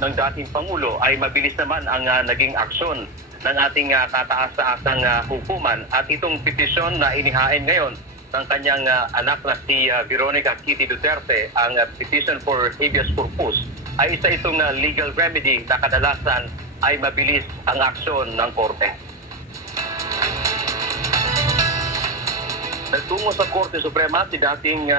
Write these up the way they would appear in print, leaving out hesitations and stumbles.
ng dating Pangulo ay mabilis naman ang naging aksyon ng ating kataas-taasang hukuman at itong petisyon na inihain ngayon ng kanyang anak na si Veronica Kitty Duterte, ang petition for habeas corpus, ay isa itong legal remedy na kadalasan ay mabilis ang aksyon ng korte. Nagtungo sa Korte Suprema si dating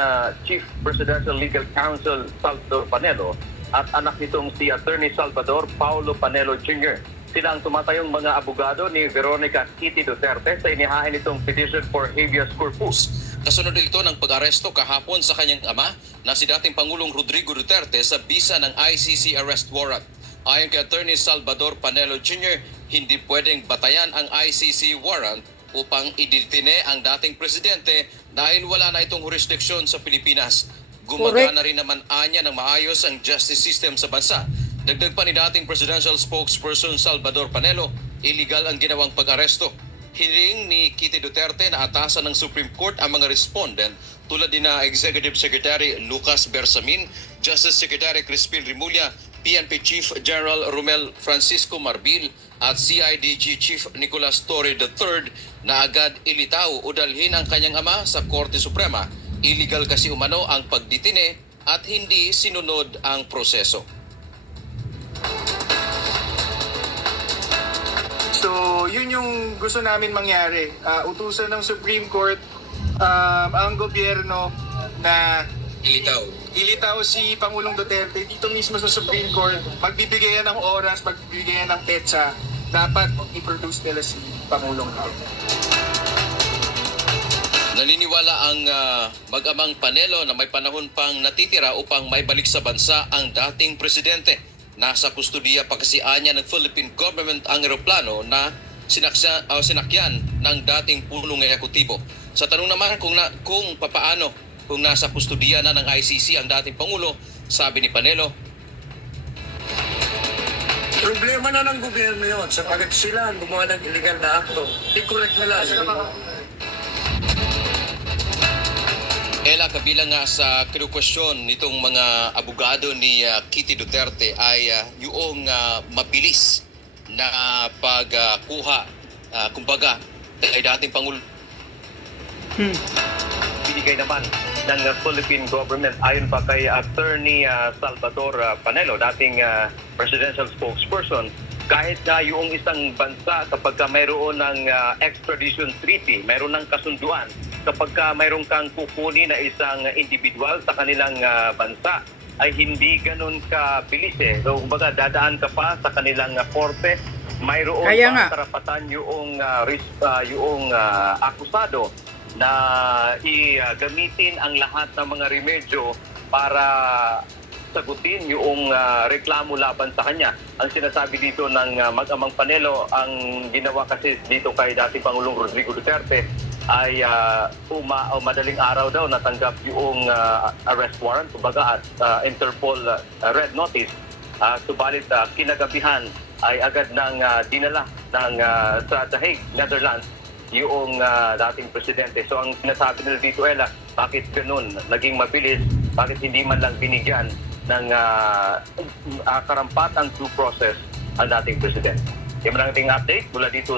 Chief Presidential Legal Counsel Salvador Panelo at anak nitong si Attorney Salvador Paulo Panelo Jr. Sila ang tumatayong mga abogado ni Veronica Kitty Duterte sa inihain itong petition for habeas corpus. Kasunod ito ng pag-aresto kahapon sa kanyang ama na si dating Pangulong Rodrigo Duterte sa bisa ng ICC arrest warrant. Ayon kay Attorney Salvador Panelo Jr., hindi pwedeng batayan ang ICC warrant upang idetine ang dating presidente dahil wala na itong jurisdiksyon sa Pilipinas. Gumagana rin naman anya ng maayos ang justice system sa bansa. Dagdag pa ni dating presidential spokesperson Salvador Panelo, illegal ang ginawang pag-aresto. Hiling ni Kitty Duterte na atasan ng Supreme Court ang mga respondent tulad din na Executive Secretary Lucas Bersamin, Justice Secretary Crispin Rimulya, PNP Chief General Romel Francisco Marbil at CIDG Chief Nicolas Torre III na agad ilitaw o dalhin ang kanyang ama sa Korte Suprema. Illegal kasi umano ang pagdetine at hindi sinunod ang proseso. So, yun yung gusto namin mangyari. Utusan ng Supreme Court ang gobyerno na ilitaw si Pangulong Duterte dito mismo sa Supreme Court. Magbibigay yan ng oras, magbibigay yan ng petsa. Dapat i-produce nila si Pangulong Duterte. Naniniwala ang mag-amang Panelo na may panahon pang natitira upang maibalik sa bansa ang dating presidente. Nasa kustudiya pa kasi anya ng Philippine government ang eroplano na sinakyan ng dating punong ehekutibo. Sa tanong naman kung papaano kung nasa kustudiya na ng ICC ang dating Pangulo, sabi ni Panelo, problema na ng gobyerno yun sapagkat sila ang gumawa ng illegal na akto. I-correct nila. Ella, kabilang nga sa kinukwestiyon nitong mga abogado ni Kitty Duterte ay yung mabilis na pagkuha, kumbaga, kay dating Pangulo. Binigay naman ng Philippine government ayon pa kay Attorney Salvador Panelo, dating presidential spokesperson, kahit na yung isang bansa kapag mayroon ng extradition treaty, mayroon ng kasunduan, kapag mayroon kang kukunin na isang individual sa kanilang bansa, ay hindi ganun kabilis eh. So, kumbaga, dadaan ka pa sa kanilang korte, mayroon pa karapatan yung akusado na gamitin ang lahat ng mga remedyo para sagutin yung reklamo laban sa kanya. Ang sinasabi dito ng mag-amang Panelo, ang ginawa kasi dito kay dating Pangulong Rodrigo Duterte ay madaling araw daw natanggap yung arrest warrant, kumbaga at Interpol red notice. Subalit kinagabihan ay agad nang dinala sa The Hague, Netherlands, yung dating presidente. So ang sinasabi nila dito, Ella, bakit ganun naging mabilis, bakit hindi man lang binigyan ng karampatang due process ang dating presidente. Yan ang ating update mula dito